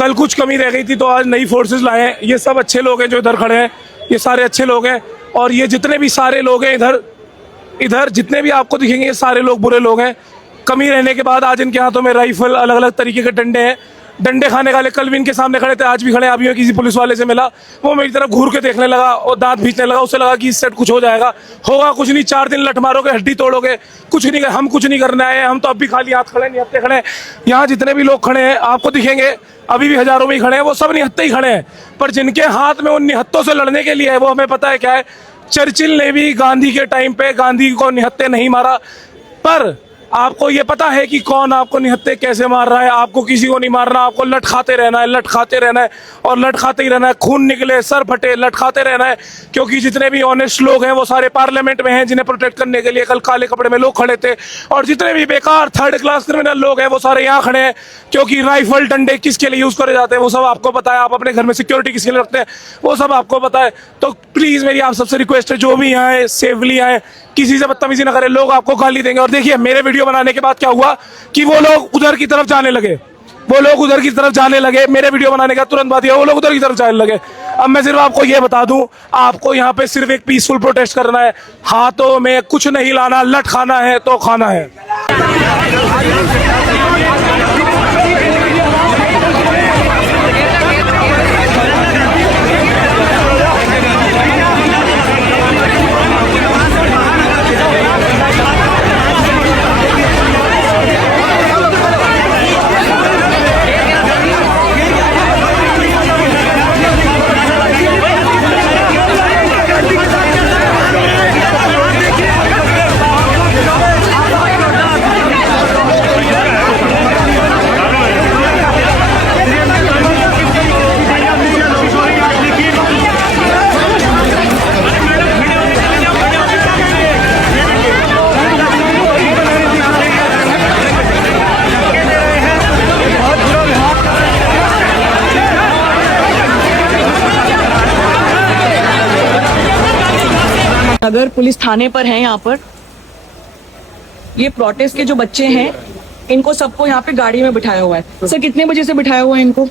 कल कुछ कमी रह गई थी तो आज नई फोर्सेस लाए हैं। ये सब अच्छे लोग हैं जो इधर खड़े हैं, ये सारे अच्छे लोग हैं। और ये जितने भी सारे लोग हैं इधर जितने भी आपको दिखेंगे ये सारे लोग बुरे लोग हैं। कमी रहने के बाद आज इनके हाथों में राइफल, अलग अलग तरीके के डंडे हैं। डंडे खाने वाले कल भी इनके सामने खड़े थे, आज भी खड़े। अभी मैं किसी पुलिस वाले से मिला, वो मेरी तरफ घूर के देखने लगा और दांत भींचने लगा। उसे लगा कि इससे कुछ हो जाएगा। होगा कुछ नहीं, 4 दिन लठ मारोगे, हड्डी तोड़ोगे, कुछ नहीं। हम कुछ नहीं करने आए हैं, हम तो अब भी खाली हाथ खड़े, निहत्ते खड़े हैं। यहाँ जितने भी लोग खड़े हैं आपको दिखेंगे, अभी भी हजारों में ही खड़े हैं, वो सब निहत्ते ही खड़े हैं। पर जिनके हाथ में उन निहत्तों से लड़ने के लिए है वो हमें पता है क्या है। चर्चिल ने भी गांधी के टाइम पे गांधी को निहत्ते नहीं मारा, पर आपको ये पता है कि कौन आपको निहत्ते कैसे मार रहा है। आपको किसी को नहीं मारना, आपको लठ खाते रहना है, लठ खाते रहना है और लठ खाते ही रहना है। खून निकले, सर फटे, लठ खाते रहना है। क्योंकि जितने भी ऑनेस्ट लोग हैं वो सारे पार्लियामेंट में हैं, जिन्हें प्रोटेक्ट करने के लिए कल काले कपड़े में लोग खड़े थे। और जितने भी बेकार 3rd क्लास क्रिमिनल लोग हैं वो सारे यहाँ खड़े हैं। क्योंकि राइफल, डंडे किसके लिए यूज करे जाते हैं वो सब आपको पता है। आप अपने घर में सिक्योरिटी किसके लिए रखते हैं वो सब आपको पता है। तो प्लीज मेरी आप सबसे रिक्वेस्ट है, जो भी यहाँ है सेफली आए, किसी से बदतमीजी ना करें। लोग आपको गाली देंगे। और देखिए मेरे वीडियो बनाने के बाद क्या हुआ कि वो लोग उधर की तरफ जाने लगे, मेरे वीडियो बनाने का तुरंत बाद वो लोग उधर की तरफ जाने लगे। अब मैं सिर्फ आपको ये बता दूं, आपको यहाँ पे सिर्फ एक पीसफुल प्रोटेस्ट करना है, हाथों में कुछ नहीं लाना, लठ खाना है तो खाना है। अगर पुलिस थाने पर है, यहाँ पर ये प्रोटेस्ट के जो बच्चे हैं इनको सबको यहाँ पे गाड़ी में बिठाया हुआ है। सर कितने बजे से बिठाया हुआ है इनको?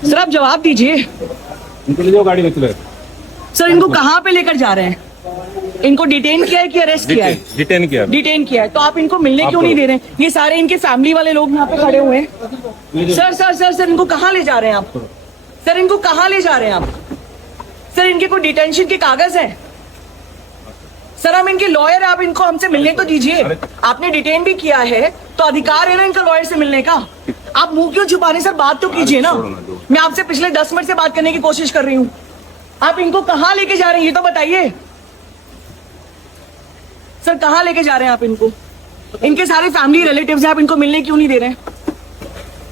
सर आप जवाब दीजिए। इनको ले जाओ गाड़ी में, चले। सर इनको कहाँ पे लेकर जा रहे हैं? इनको डिटेन किया है कि अरेस्ट किया है? डिटेन किया है। तो आप इनको मिलने क्यों नहीं दे रहे हैं? ये सारे इनके फैमिली वाले लोग यहाँ पे खड़े हुए हैं। सर इनको कहाँ ले जा रहे हैं आप? सर इनको कहाँ ले जा रहे हैं आप? सर इनके कोई डिटेंशन के कागज है? सर हम इनके लॉयर हैं, आप इनको हमसे मिलने तो दीजिए। आपने डिटेन भी किया है तो अधिकार है ना इनका लॉयर से मिलने का। आप मुंह क्यों छुपा रहे हैं? सर बात तो कीजिए ना। मैं आपसे पिछले 10 मिनट से बात करने की कोशिश कर रही हूँ। आप इनको कहाँ लेके जा रहे हैं ये तो बताइए। सर कहाँ लेके जा रहे हैं आप इनको? इनके सारे फैमिली रिलेटिव्स हैं, आप इनको मिलने क्यों नहीं दे रहे हैं?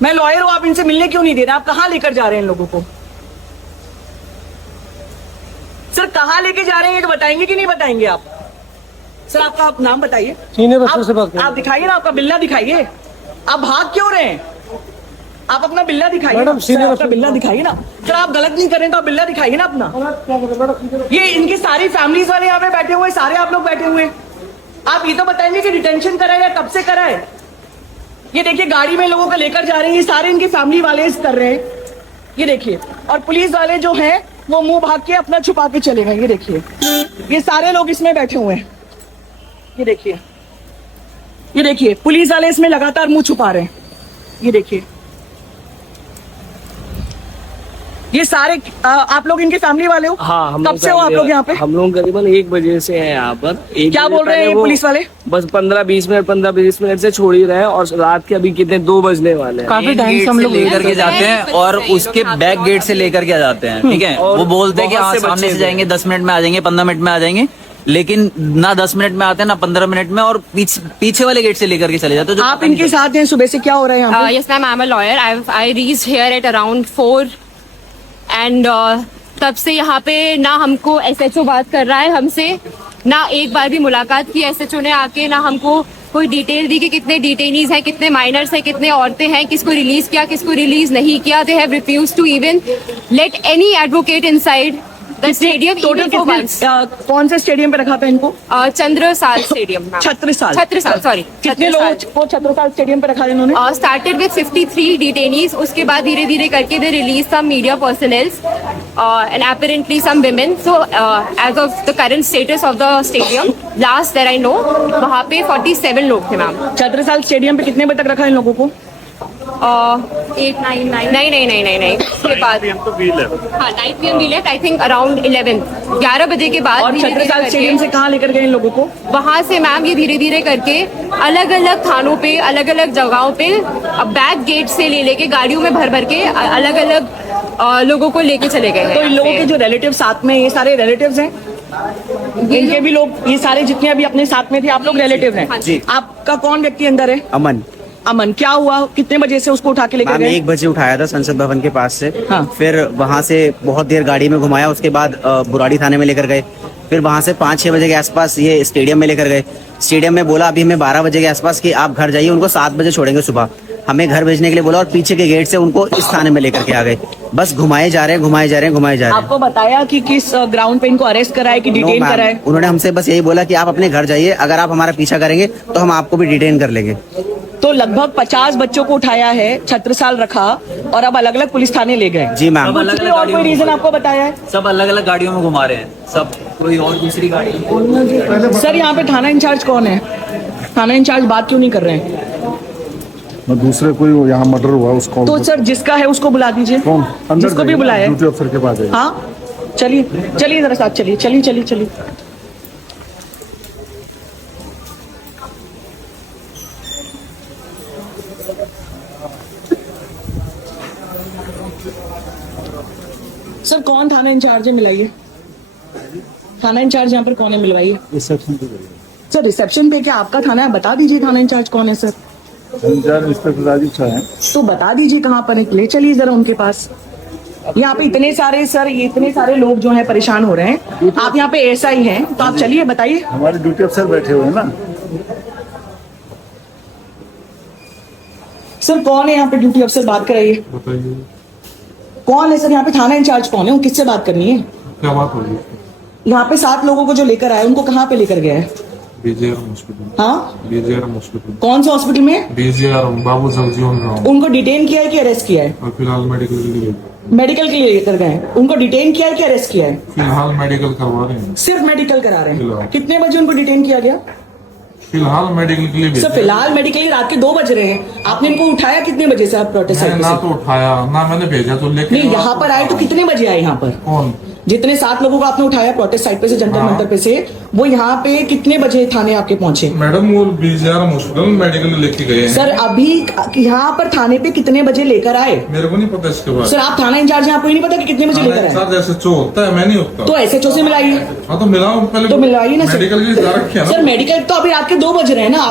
मैं लॉयर हूँ, आप इनसे मिलने क्यों नहीं दे रहे? आप कहाँ लेकर जा रहे हैं इन लोगों को? सर कहाँ लेके जा रहे हैं ये तो बताएंगे कि नहीं बताएंगे आप? सर आपका नाम बताइए। आप दिखाइए ना, आपका बिल्ला दिखाइए। आप भाग क्यों रहे हैं? आप अपना बिल्ला दिखाइए। आपका बिल्ला दिखाइए ना। सर आप गलत नहीं कर रहे तो आप बिल्ला दिखाइए ना अपना। ये इनकी सारी फैमिलीज वाले यहाँ पे बैठे हुए, सारे आप लोग बैठे हुए। आप ये तो बताएंगे कि डिटेंशन करा है या कब से करा है? ये देखिए गाड़ी में लोगों को लेकर जा रहे हैं, ये सारे इनकी फैमिली वाले कर रहे हैं। ये देखिए, और पुलिस वाले जो हैं वो मुंह भाग के अपना छुपा के चले गए। ये देखिए, ये सारे लोग इसमें बैठे हुए हैं। ये देखिए पुलिस वाले इसमें लगातार मुंह छुपा रहे हैं। ये देखिए, ये सारे आप लोग इनके फैमिली वाले हो? हाँ, कब से हो आप लोग यहाँ पे? हम लोग करीबन 1 बजे से हैं यहाँ पर। क्या बोल रहे हैं पुलिस वाले? बस 15-20 मिनट से छोड़ ही रहे हैं और रात के अभी कितने 2 बजने वाले हैं। काफी टाइम से हम लोग लेकर के जाते हैं और उसके बैक गेट से लेकर के आ जाते हैं। ठीक है, वो बोलते हैं कि हाँ सामने से जाएंगे, 10 मिनट में आ जाएंगे, 15 मिनट में आ जाएंगे, लेकिन ना 10 मिनट में आते हैं ना 15 मिनट में, और पीछे वाले गेट से लेकर के चले जाते हैं। आप इनके साथ हैं? सुबह से क्या हो रहा है यहाँ पे? Yes ma'am, I'm a lawyer. I reached here at around 4 and तब से यहाँ पे ना हमको SHO बात कर रहा है हमसे, ना एक बार भी मुलाकात की SHO ने आके, ना हमको कोई डिटेल दी कि कितने डिटेनीज हैं, कितने माइनर्स हैं, कितने औरतें हैं, किसको रिलीज किया, किसको रिलीज नहीं किया। They have refused to even let any advocate inside. The stadium total even for once. कौन से स्टेडियम पे रखा था इनको? Chandrasal Stadium. ma'am. Chhatrasal. Chhatrasal, sorry. कितने लोगों को छत्रसाल स्टेडियम पे रखा है इन्होंने? Started with 53 detainees. उसके बाद धीरे धीरे करके they released some media personnel and apparently some women. So as of the current status of the stadium, last that I know, वहाँ पे 47 लोग थे मैम. छत्रसाल स्टेडियम पे कितने बजे तक रखा है इन लोगों को? 8, 9, 9. नहीं. उसके बाद हाँ 9 PM भी लेफ्ट. आई थिंक अराउंड 11 बजे के बाद और छत्रसाल स्टेडियम से कहाँ लेकर गए इन लोगों को? वहाँ से मैम ये धीरे धीरे करके अलग अलग थानों पे अलग अलग जगहों पे बैक गेट से लेके गाड़ियों में भर के अलग अलग लोगों को लेके चले गए हैं. तो इन लोगों के जो रिलेटिव साथ में, ये सारे रिलेटिव्स हैं? इनके भी लोग, ये सारे जितने अभी अपने साथ में थे, आप लोग रिलेटिव हैं? हाँ जी. आपका कौन व्यक्ति अंदर है? अमन। अमन, क्या हुआ? कितने बजे से उसको उठा के लेकर मैम गए? 1 बजे उठाया था संसद भवन के पास से। हाँ। फिर वहाँ से बहुत देर गाड़ी में घुमाया, उसके बाद बुराड़ी थाने में लेकर गए। फिर वहाँ से 5-6 बजे के आसपास ये स्टेडियम में लेकर गए। स्टेडियम में बोला अभी हमें 12 बजे के आसपास कि आप घर जाइए, उनको 7 बजे छोड़ेंगे सुबह। हमें घर भेजने के लिए बोला और पीछे के गेट से उनको इस थाने में लेकर के आ गए। बस घुमाए जा रहे हैं। आपको बताया कि किस ग्राउंड पे इनको अरेस्ट कराए कि डिटेन मैम, कराए? उन्होंने हमसे बस यही बोला कि आप अपने घर जाइए, अगर आप हमारा पीछा करेंगे तो हम आपको भी डिटेन कर लेंगे। तो लगभग 50 बच्चों को उठाया है, छत्रसाल रखा और अब अलग अलग पुलिस थाने ले गए। जी मैम। कुछ भी और कोई रीजन आपको बताया है? सब अलग अलग गाड़ियों में घुमा रहे हैं, सब कोई और दूसरी गाड़ी। सर यहाँ पे थाना इंचार्ज कौन है? थाना इंचार्ज बात क्यों नहीं कर रहे हैं? दूसरे कोई यहाँ मर्डर हुआ उसको तो सर जिसका है उसको बुला दीजिए। कौन? अंदर जिसको भी जाइए, बुलाया है। ड्यूटी अफसर के पास जाइए। हाँ चलिए जरा साथ चलिए। सर कौन थाना इंचार्ज है, मिलाइए। थाना इंचार्ज यहाँ पर कौन है, मिलवाइए। रिसेप्शन पे सर रिसेप्शन पे क्या आपका थाना है? बता दीजिए थाना इंचार्ज कौन है sir. In charge inspector Rajiv Shah हैं। तो बता दीजिए कहाँ पर है, ले चलिए जरा उनके पास। यहाँ पे इतने सारे लोग जो हैं परेशान हो रहे हैं। आप यहाँ पे एएसआई हैं तो आप चलिए, बताइए। हमारे ड्यूटी अफसर बैठे हुए हैं ना। सर कौन है यहाँ पे ड्यूटी अफसर, बात कराइए। बताइए कौन है सर यहाँ पे? थाना इंचार्ज कौन है? वो किससे बात करनी है? क्या बात हो रही है? यहाँ पे 7 लोगों को जो लेकर आए उनको कहाँ पे लेकर गया है? बीजेआरएम हॉस्पिटल। हाँ बीजेआरएम हॉस्पिटल। कौन सा हॉस्पिटल में? बीजेआरएम बाबू जगजीवन राम। उनको डिटेन किया है कि अरेस्ट किया है? और फिलहाल मेडिकल के लिए मेडिकल के लिए लेकर गए। उनको डिटेन किया है कि अरेस्ट किया है? फिलहाल मेडिकल करवा रहे हैं। सिर्फ मेडिकल करा रहे हैं। फिलहाल। कितने बजे उनको डिटेन किया गया? फिलहाल मेडिकल के लिए सर फिलहाल मेडिकल रात के 2 बज रहे हैं। आपने इनको उठाया कितने बजे से? आप प्रोटेस्ट मैंने ना तो उठाया ना मैंने भेजा, तो लेकिन नहीं, यहाँ पर आए तो कितने बजे आए यहाँ पर? कौन? जितने 7 लोगों को आपने उठाया प्रोटेस्ट साइट पे से, जंतर हाँ। मंतर पे से, वो यहाँ पे कितने बजे थाने आपके पहुंचे? मैडम वो बीजेआरएम हॉस्पिटल मेडिकल लेके गए हैं। सर अभी यहाँ पर थाने पे कितने बजे लेकर आए? मेरे को नहीं पता इसके बारे सर आप थाना इंचार्ज हैं, आपको ही नहीं पता कि कितने बजे लेकर आए? में। जैसे चो होता है, मैं नहीं होता। तो एसएचओ से मिलाइए। हाँ तो मिलाओ पहले। तो मिलवाइए ना सर। मेडिकल के लिए जा रखे हैं ना। सर मेडिकल तो अभी रात के 2 बज रहे हैं ना।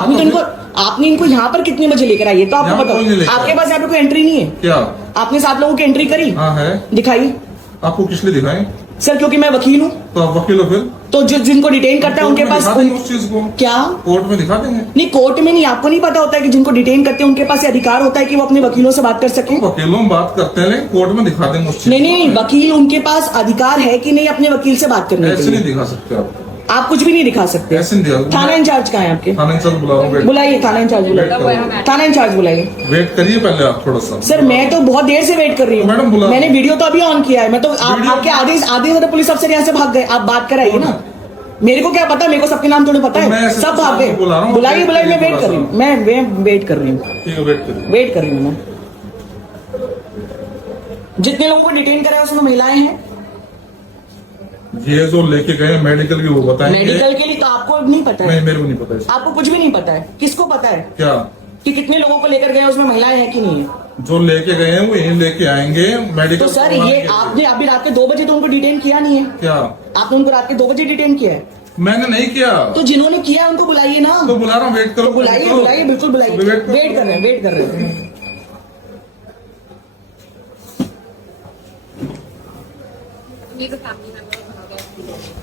आपने इनको यहाँ पर कितने बजे लेकर आइए तो आपको यहाँ कोई नहीं पता। लेकर आपके पास यहाँ पे कोई एंट्री नहीं है क्या? आपने 7 लोगों की एंट्री करी? हाँ है। दिखाइए। आपको किस लिए दिखाएं? सर क्योंकि मैं वकील हूँ। तो आप वकील हो फिर? तो जिनको डिटेन करता है उनके पास दिखा देंगे उस चीज को। क्या? कोर्ट में दिखा देंगे। नहीं कोर्ट में नहीं, आपको नहीं पता होता है कि जिनको डिटेन करते हैं उनके पास ये अधिकार होता है कि वो अपने वकीलों से बात कर सके? वकीलों में बात करते हैं लेकिन कोर्ट में दिखा देंगे उस चीज नहीं, वकील उनके पास अधिकार है कि नहीं अपने वकील से बात करने के ऐसे नहीं लिए? दिखा सकते आप कुछ भी नहीं दिखा सकते। ऐसे नहीं दिखा। थाना इंचार्ज कहाँ है आपके? थाना इंचार्ज बुला रहा हूँ। बुलाइए थाना इंचार्ज, बुलाइए थाना इंचार्ज बुलाइए। वेट करिए पहले आप थोड़ा सा। सर मैं तो बहुत देर से वेट कर रही हूँ मैडम बुला। मैंने वीडियो तो अभी ऑन किया है। मैं तो आपके आधे पुलिस अफसर यहाँ से भाग गए। आप बात कराइए ना। मेरे को क्या पता, मेरे को सबके नाम थोड़े पता है। सब भाग गए। बुलाइए मैं वेट कर रही हूँ। मैं वेट कर रही हूँ। ठीक है वेट करिए। वेट कर रही हूँ मैं। जितने लोगों को डिटेन करा है उसमें महिलाएं हैं। ये जो लेके गए मेडिकल की वो बताएंगे। मेडिकल के लिए तो आपको नहीं पता है? नहीं मेरे को नहीं पता है। आपको कुछ भी नहीं पता है? किसको पता है क्या कि कितने लोगों को लेकर गए उसमें महिलाएं हैं कि नहीं है? जो लेके गए हैं वो यहीं लेके आएंगे मेडिकल। तो सर ये आपने अभी रात के 2 बजे तो उनको डिटेन किया नहीं है? क्या आपने उनको रात के 2 बजे डिटेन किया है? मैंने नहीं किया। तो जिन्होंने किया उनको बुलाइए ना। तो बुला रहा हूँ, वेट करो। बुलाइए बिल्कुल बुलाइए। अभी वेट वेट कर रहे हैं।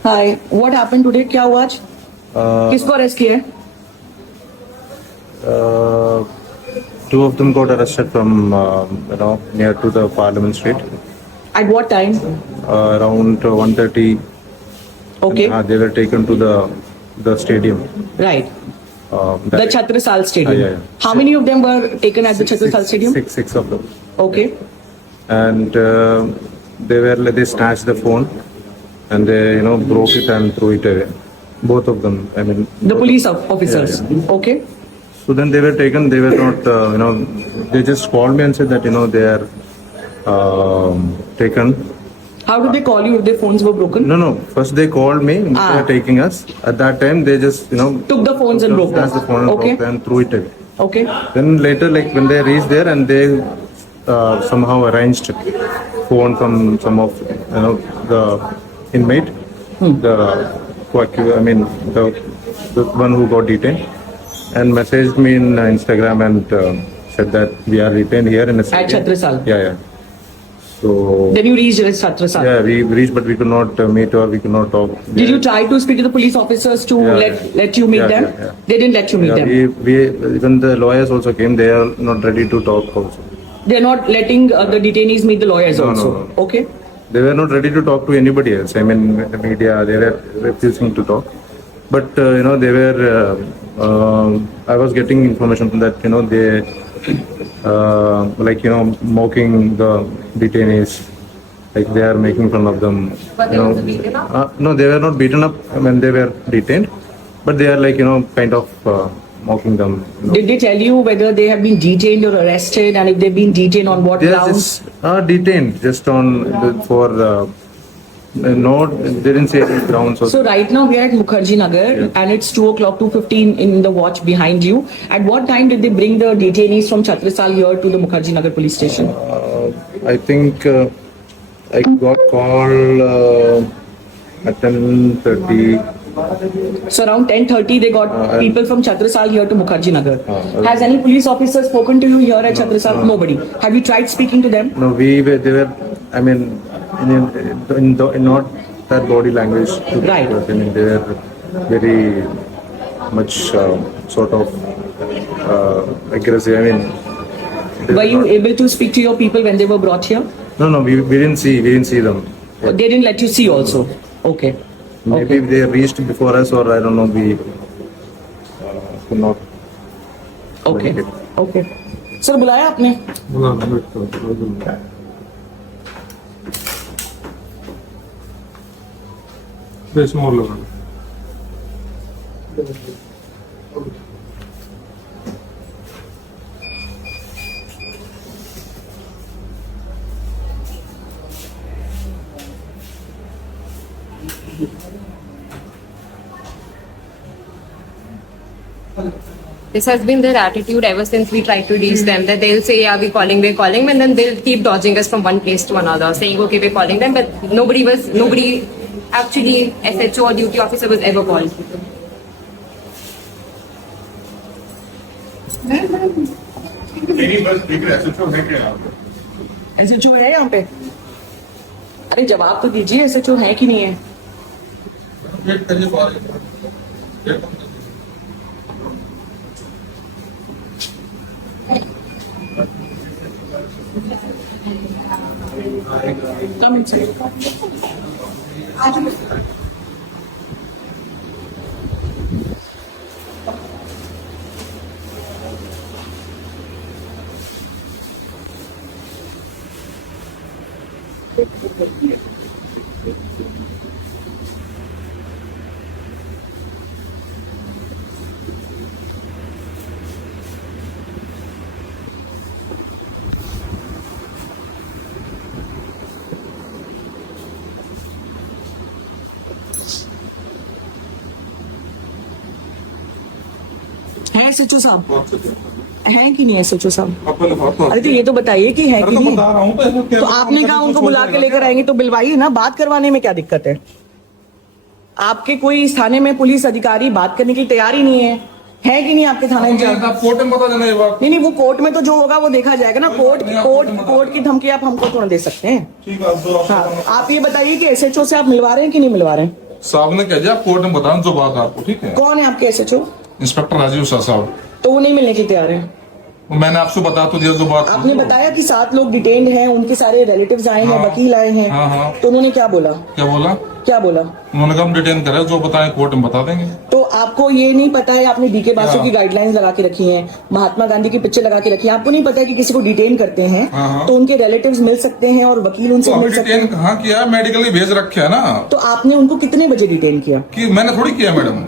Hi what happened today? क्या हुआ आज? किसको अरेस्ट किया है? Two of them got arrested from, near to the Parliament Street. At what time? Around 1:30. Okay. They were taken to the stadium. Right. The that- Chhatrisal Stadium. yeah. How many of them were taken at the Chhatrisal Stadium? Six of them. Okay. And they snatched the phone and they broke it and threw it away. Both of them. I mean. The police officers. Yeah. Okay. So then they were taken. They were not. They just called me and said that they are taken. How did they call you if their phones were broken? No. First they called me. They Ah. were taking us. At that time they just Took the phones and broke them. snatched the phone and Okay. broke and threw it away. Okay. Then later, like when they reached there and they somehow arranged phone from some of the inmate, the one who got detained, and messaged me in Instagram and said that we are detained here in a At Chhatrisal. Yeah. So Then you reached Chhatrisal. yeah, we reached, but we could not meet or we could not talk. Did you try to speak to the police officers to Yeah, let you meet Yeah, them? yeah. They didn't let you meet them. We even the lawyers also came. They are not ready to talk also. They're not letting the detainees meet the lawyers No, also. no. Okay. They were not ready to talk to anybody else. I mean, the media, they were refusing to talk. But, they were, I was getting information that, they, mocking the detainees. Like they are making fun of them. But they were beaten up? No, they were not beaten up when they were detained. But they are kind of mocking them. Did they tell you whether they have been detained or arrested, and if they've been detained on what They are grounds? just detained just on for no, they didn't say any grounds. Or So right now we are at Mukherjee Nagar and it's 2:00, 2:15 in the watch behind you. At what time did they bring the detainees from Chhatrisal here to the Mukherjee Nagar police station? I think I got call at 10:30. So around 10:30 they got people from Chhatrisal here to Mukherjee Nagar. okay. Has any police officer spoken to you here at Chhatrisal? Nobody. Have you tried speaking to them? No, they were. I mean, in not that body language. Right. I mean, they were very much sort of aggressive. I mean, they Were you not- able to speak to your people when they were brought here? No, we didn't see them. They didn't let you see also. Okay. Maybe they reached before us, or I don't know. We could not. Okay. Okay. Sir बुलाया आपने? This has been their attitude ever since we tried to reach them, that they'll say, yeah, we're calling, and then they'll keep dodging us from one place to another, saying, okay, we're calling them, but nobody actually, SHO or duty officer was ever called. SHO है यहाँ पे? अरे जवाब तो दीजिए, SHO है कि नहीं है? Come inside. है SHO साहब? है कि नहीं SHO साहब? अरे तो ये तो बताइए कि है कि नहीं? तो आपने कहा उनको बुला के लेकर आएंगे तो बुलवाइए ना, बात करवाने में क्या दिक्कत है? आपके कोई थाने में पुलिस अधिकारी बात करने की तैयार ही नहीं है कि नहीं आपके थाने इंचार्ज? कोर्ट में बता देना ये बात। नहीं वो कोर्ट में तो जो होगा वो देखा जाएगा ना। कोर्ट की धमकी आप हमको थोड़ा दे सकते हैं। ठीक है, हाँ, आप ये बताइए कि SHO से आप मिलवा रहे हैं कि नहीं मिलवा रहे हैं? साहब ने कह दिया आप कोर्ट में बताना जो बात है आपको, ठीक है? कौन है आपके SHO? इंस्पेक्टर राजीव शाह साहब। तो वो नहीं मिलने के तैयार है। मैंने आपसे बता तो दिया जो बात आपने बताया कि 7 लोग डिटेन्ड हैं, उनके सारे रिलेटिव्स आए हैं, हाँ। वकील आए हैं। हाँ, हाँ। तो उन्होंने क्या बोला? क्या बोला? उन्होंने कहा हम डिटेन करे, जो बताएं कोर्ट में बता देंगे। तो आपको ये नहीं पता है, आपने बीके बासु क्या? की गाइडलाइंस लगा के रखी हैं, महात्मा गांधी की पिक्चर लगा के रखी है, आपको नहीं पता है कि किसी को डिटेन करते हैं हाँ। तो उनके रिलेटिव्स मिल सकते हैं और वकील उनसे तो मिल सकते डिटेन हैं। कहाँ किया? मेडिकली भेज रखे है ना। तो आपने उनको कितने बजे डिटेन किया? कि मैंने थोड़ी किया मैडम,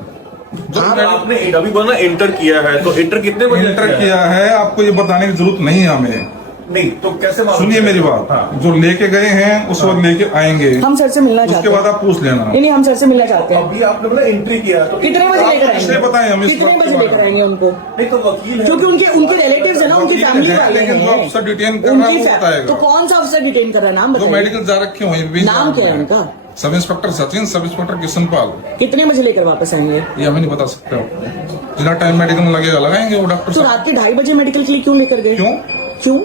आपने अभी बोला इंटर किया है, तो इंटर कितने बजे इंटर किया है आपको ये बताने की जरूरत नहीं है हमें। नहीं तो कैसे मालूम? सुनिए मेरी बात, हाँ। जो लेके गए हैं उस वक्त लेके आएंगे, हम सर से मिलना चाहते उसके हैं। बाद आप पूछ लेना। नहीं, हम सर से मिलना चाहते हैं। अभी आपने बोला एंट्री किया, तो कितने बजे लेकर इसलिए आएंगे? बताएं हम इस कितने वक्त बजे के लेकर बारे में। आएंगे उनको? नहीं तो वकील है, क्योंकि उनके रिलेटिव्स है ना, उनकी वकील फैमिली है, वाले लेकिन जो हैं। अफसर डिटेन कर रहा है उनकी वो बताएगा। तो कौन सा अफसर डिटेन कर रहा है? नाम जो बताइए। मेडिकल जा रखे हो वहीं भी नाम क्या है उनका? Sub inspector Sachin, sub inspector Kishanpal. कितने बजे लेकर वापस आएंगे? ये हमें नहीं बता सकते आपको। जितना टाइम मेडिकल में लगेगा लगाएंगे वो डॉक्टर तो साहब। रात के 2:30 बजे मेडिकल के लिए क्यों लेकर गए? क्यों?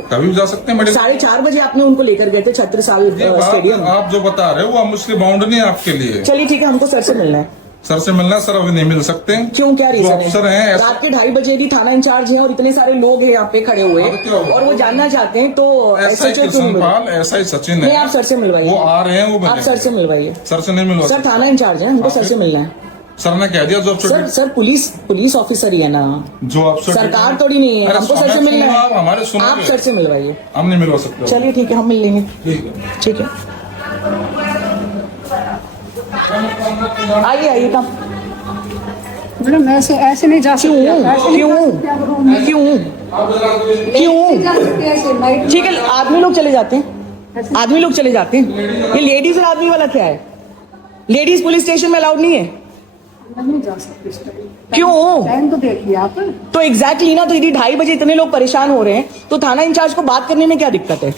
कभी भी जा सकते हैं मेडिकल। 4:30 बजे आपने उनको लेकर गए थे छत्रसाल ये बात स्टेडियम। आप जो बता रहे हो वो मुझसे बाउंड नहीं है आपके लिए। चलिए ठीक है, हमको सर से मिलना है। सर से मिलना है, सर अभी नहीं मिल सकते। क्यों, क्या जो रीजन अफसर है? हैं रात के 2:30 बजे की थाना इंचार्ज हैं और इतने सारे लोग हैं यहाँ पे खड़े हुए अब क्या हुआ? और वो जानना चाहते हैं, तो ऐसा ही SHO क्यों नहीं मिले? किशनपाल, ऐसा ही सचिन नहीं, है। आप सर से मिलवाइए। वो आ रहे हैं, वो आप मिलेंगे। सर से मिलवाइए। सर से नहीं मिलवा सर सकते। थाना इंचार्ज है, हमको हाँ, सर से मिलना है। सर ने कह दिया जो अफसर सर पुलिस ऑफिसर ही है ना, जो अफसर सरकार थोड़ी नहीं है। अरे हमको सर से हमें मिलना सुनो आप, है। हमारे सुनो आप सर से मिलवाइए। हम नहीं मिलवा सकते। चलिए ठीक है, हम मिल लेंगे। ठीक है। ठीक है, आइए काम। मैडम ऐसे नहीं जा क्यों ठीक है, आदमी लोग चले जाते हैं, आदमी लोग चले जाते हैं। ये लेडीज और आदमी वाला क्या है? लेडीज पुलिस स्टेशन में अलाउड नहीं है? नहीं जा सकते। क्यों? टाइम तो देखिए आप। तो एग्जैक्टली ना, तो यदि 2:30 बजे इतने लोग परेशान हो रहे हैं तो थाना इंचार्ज को बात करने में क्या दिक्कत है?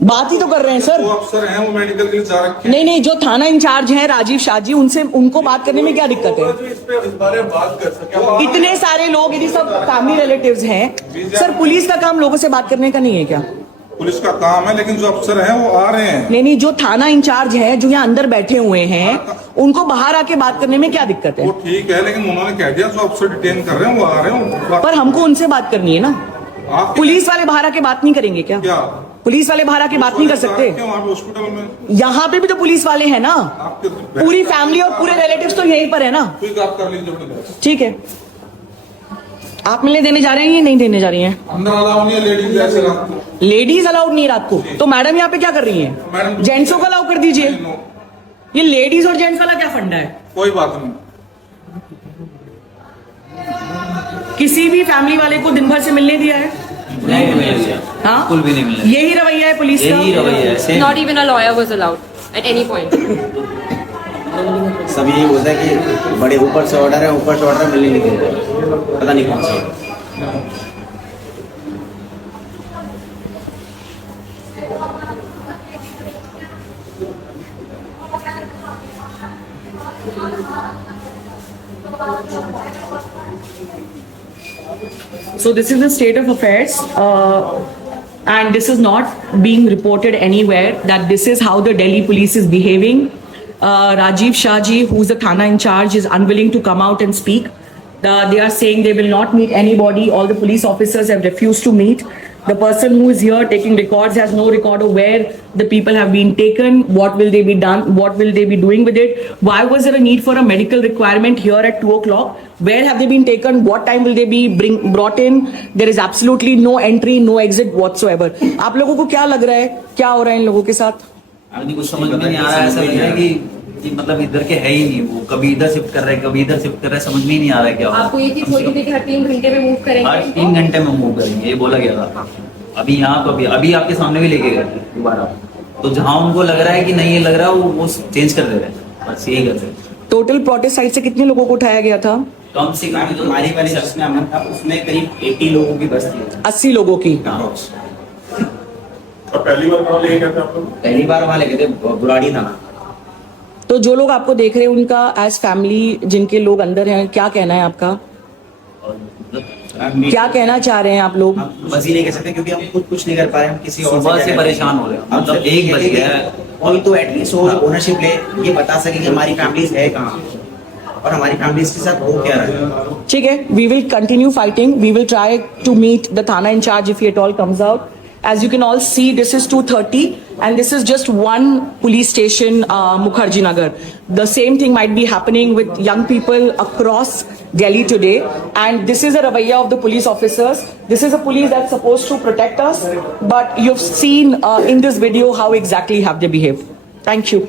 बात ही तो कर रहे हैं सर। वो अफसर हैं वो मेडिकल के लिए जा रखे हैं। नहीं, जो थाना इंचार्ज हैं राजीव शाह जी, उनको बात करने में क्या दिक्कत है? इस बारे में बात कर सके। इतने सारे लोग, यदि सब फैमिली रिलेटिव्स हैं, सर पुलिस का काम लोगों से बात करने का नहीं है क्या? पुलिस का काम है, लेकिन जो अफसर हैं वो आ रहे हैं। नहीं, जो थाना इंचार्ज है, जो यहाँ अंदर बैठे हुए हैं, उनको बाहर आके बात करने में क्या दिक्कत है? वो ठीक है, लेकिन उन्होंने कह दिया जो अफसर डिटेन कर रहे हैं वो आ रहे हैं। पर हमको उनसे बात करनी है ना। आप पुलिस वाले बाहर आके बात नहीं करेंगे क्या? क्या पुलिस वाले बाहर आके बात नहीं कर सकते? क्यों? आप हॉस्पिटल में यहाँ पे भी तो पुलिस वाले हैं ना, आपके पूरी फैमिली और पूरे रिलेटिव्स तो यहीं पर है ना। ठीक, आप कर लीजिए अपनी बात। ठीक है, आप मिलने देने जा रहे हैं या नहीं देने जा रही हैं? अंदर अलाउ नहीं है लेडीज ऐसे रात को। लेडीज अलाउड नहीं है रात को, तो मैडम यहाँ पे क्या कर रही हैं? मैडम जेंट्सों को अलाउ कर दीजिए। ये लेडीज और जेंट्स वाला क्या फंडा है? कोई बात नहीं। किसी भी फैमिली वाले को दिन भर से मिलने दिया है? नहीं मिलेगा, हाँ, बिल्कुल भी नहीं मिलेगा। यही रवैया है पुलिस का। यही रवैया है, same। Not even a lawyer was allowed at any point. सब यही होता है कि बड़े ऊपर से ऑर्डर है, ऊपर से ऑर्डर है, मिलने नहीं देते, पता नहीं कौन सा। So this is the state of affairs, and this is not being reported anywhere that this is how the Delhi police is behaving. Rajiv Shah ji, who's the Thana in charge, is unwilling to come out and speak. They are saying they will not meet anybody. All the police officers have refused to meet. The person who is here taking records has no record of where the people have been taken, what will they be done, what will they be doing with it, why was there a need for a medical requirement here at 2 o'clock, where have they been taken, what time will they be brought in. There is absolutely no entry, no exit whatsoever. आप लोगों को क्या लग रहा है, क्या हो रहा है इन लोगों के साथ? अभी कुछ समझ में नहीं आ रहा है, ऐसा लग रहा है कि मतलब इधर के है ही नहीं, वो कभी इधर शिफ्ट कर रहे हैं, कभी इधर शिफ्ट कर रहे हैं, समझ में ही नहीं आ रहा है क्या हो रहा है। आपको ये चीज बोली थी कि हर 3 घंटे में मूव करेंगे। हर 3 घंटे में मूव करेंगे, ये बोला गया था। अभी यहाँ तो अभी आपके सामने भी लेके गए थे दोबारा, तो जहाँ उनको लग रहा है कि नहीं ये लग रहा है वो चेंज कर दे रहे हैं, बस यही कर रहे हैं। टोटल प्रोटेस्ट साइड से कितने लोगों को उठाया गया था? कम से कम हमारी वाली बस में हमने था, उसमें करीब 80 लोगों की बस थी। 80 लोगों की। और पहली बार कहाँ लेके गए थे आप लोग? पहली बार वहाँ लेके थे बुराड़ी था। तो जो लोग आपको देख रहे हैं उनका एज फैमिली, जिनके लोग अंदर हैं, क्या कहना है आपका? क्या कहना चाह रहे हैं आप लोग? बस ही नहीं कह सकते क्योंकि हम खुद कुछ नहीं कर पा रहे हैं, किसी और सुबह से परेशान हो रहे हैं, मतलब 1 बज गया है। कोई तो एटलीस्ट ओनरशिप ले, ये बता सके कि हमारी फैमिलीज है कहाँ। और हमारी फैमिली के साथ हो क्या रहा है। ठीक है, we will continue fighting, we will try to meet the thana incharge if it all comes out. As you can all see, this is 2:30 and this is just one police station, Mukherjee Nagar. The same thing might be happening with young people across Delhi today, and this is a ravaiya of the police officers. This is a police that's supposed to protect us, but you've seen in this video how exactly have they behaved. Thank you.